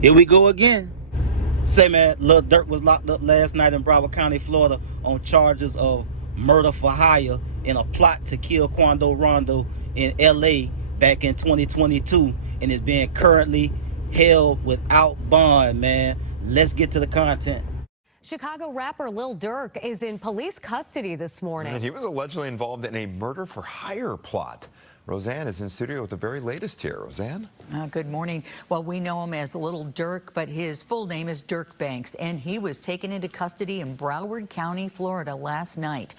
Here we go again. Say, man, Lil Durk was locked up last night in Broward County, Florida on charges of murder for hire in a plot to kill Quando Rondo in LA back in 2022 and is being currently held without bond, man. Let's get to the content. Chicago rapper Lil Durk is in police custody this morning. And he was allegedly involved in a murder for hire plot. Roseanne is in studio with the very latest here. Roseanne? Good morning. Well, we know him as Lil Durk, but his full name is Durk Banks, and he was taken into custody in Broward County, Florida last night.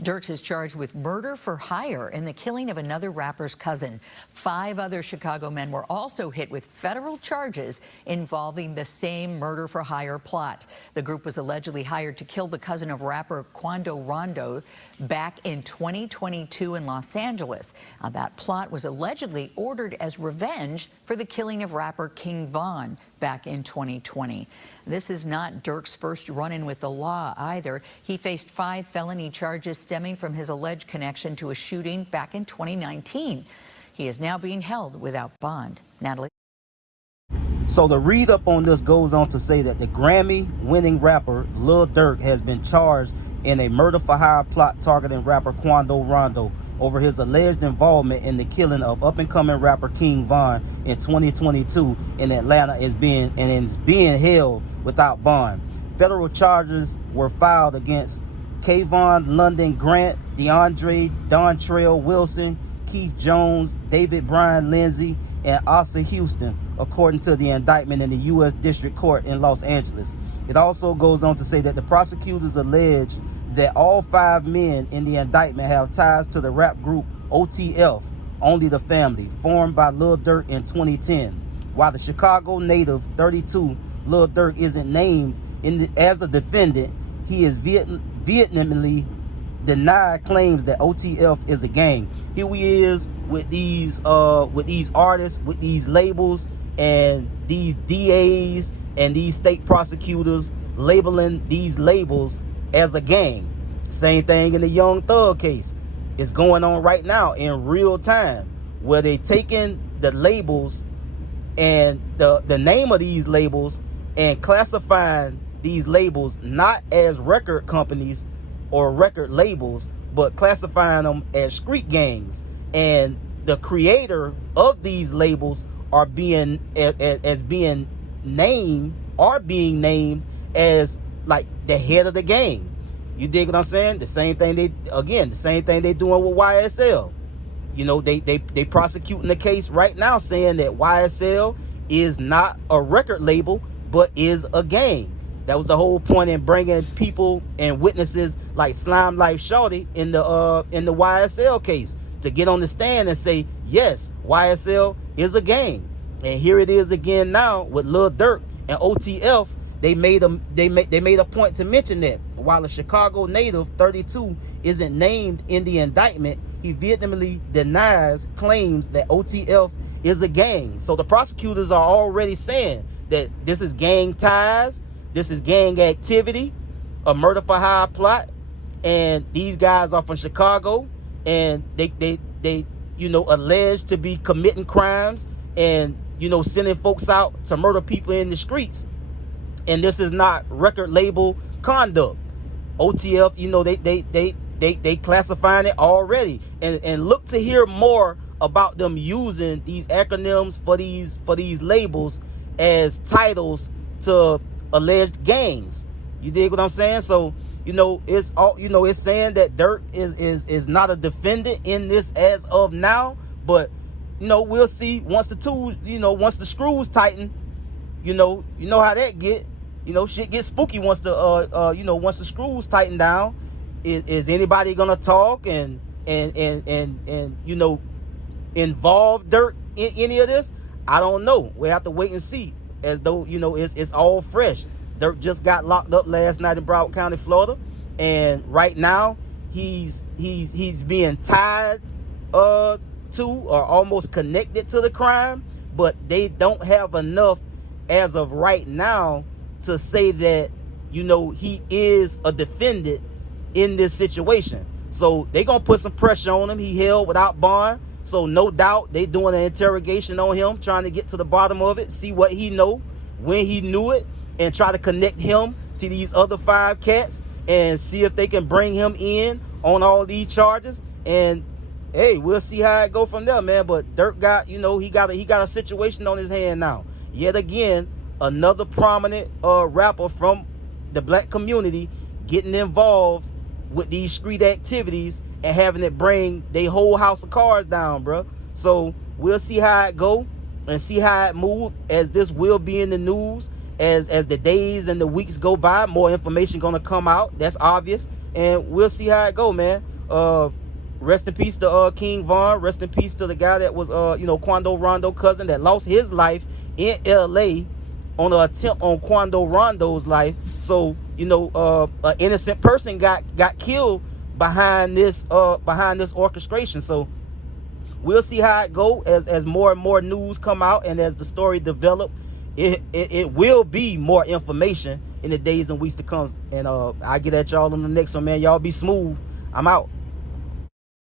Durk is charged with murder for hire in the killing of another rapper's cousin. 5 other Chicago men were also hit with federal charges involving the same murder for hire plot. The group was allegedly hired to kill the cousin of rapper Quando Rondo back in 2022 in Los Angeles. That plot was allegedly ordered as revenge for the killing of rapper King Von back in 2020. This is not Durk's first run-in with the law either. He faced 5 felony charges stemming from his alleged connection to a shooting back in 2019. He is now being held without bond. Natalie? So the read up on this goes on to say that the Grammy-winning rapper Lil Durk has been charged in a murder for hire plot targeting rapper Quando Rondo over his alleged involvement in the killing of up-and-coming rapper King Von in 2022 in Atlanta is being held without bond. Federal charges were filed against Kayvon London Grant, DeAndre Dontrell Wilson, Keith Jones, David Brian Lindsay, and Asa Houston, according to the indictment in the U.S. District Court in Los Angeles. It also goes on to say that the prosecutors allege that all 5 men in the indictment have ties to the rap group OTF, Only the Family, formed by Lil Durk in 2010. While the Chicago native 32 Lil Durk isn't named as a defendant, he is vehemently denied claims that OTF is a gang. Here he is with these artists, with these labels, and these DAs and these state prosecutors labeling these labels as a gang. Same thing in the Young Thug case. It's going on right now in real time, where they taking the labels and the name of these labels and classifying these labels not as record companies or record labels, but classifying them as street gangs. And the creator of these labels are being named as like the head of the gang. You dig what I'm saying? The same thing they doing with YSL. You know, they prosecuting the case right now, saying that YSL is not a record label but is a gang. That was the whole point in bringing people and witnesses like Slime Life Shorty in the YSL case, to get on the stand and say, yes, YSL is a gang. And here it is again now with Lil Durk and OTF. They made a point to mention that while a Chicago native 32 isn't named in the indictment, he vehemently denies claims that OTF is a gang. So the prosecutors are already saying that this is gang ties, this is gang activity, a murder for hire plot, and these guys are from Chicago, and they alleged to be committing crimes and sending folks out to murder people in the streets. And this is not record label conduct. OTF, they classifying it already, and look to hear more about them using these acronyms for these labels as titles to alleged gangs. You dig what I'm saying? So it's saying that Durk is not a defendant in this as of now, but we'll see once the screws tighten. You know how that get. Shit gets spooky once once the screws tighten down. Is anybody gonna talk and involve Durk in any of this? I don't know. We have to wait and see. As though it's all fresh. Durk just got locked up last night in Broward County, Florida, and right now he's being tied to or almost connected to the crime, but they don't have enough as of right now to say that he is a defendant in this situation. So they gonna put some pressure on him. He held without bond, so no doubt they doing an interrogation on him, trying to get to the bottom of it, see what he know, when he knew it and try to connect him to these other 5 cats and see if they can bring him in on all these charges. And hey, we'll see how it go from there, man. But Durk got, you know, he got a situation on his hand now. Yet again, another prominent rapper from the black community getting involved with these street activities and having it bring their whole house of cards down, bro. So we'll see how it go and see how it move, as this will be in the news as the days and the weeks go by. More information gonna come out, that's obvious, and we'll see how it go, man. Rest in peace to King Von. Rest in peace to the guy that was you know, Quando Rondo cousin that lost his life in LA on an attempt on Quando Rondo's life. So, you know, an innocent person got killed behind this orchestration. So we'll see how it go as more and more news come out, and as the story develop. It will be more information in the days and weeks to come. And I get at y'all on the next one, man. Y'all be smooth. I'm out.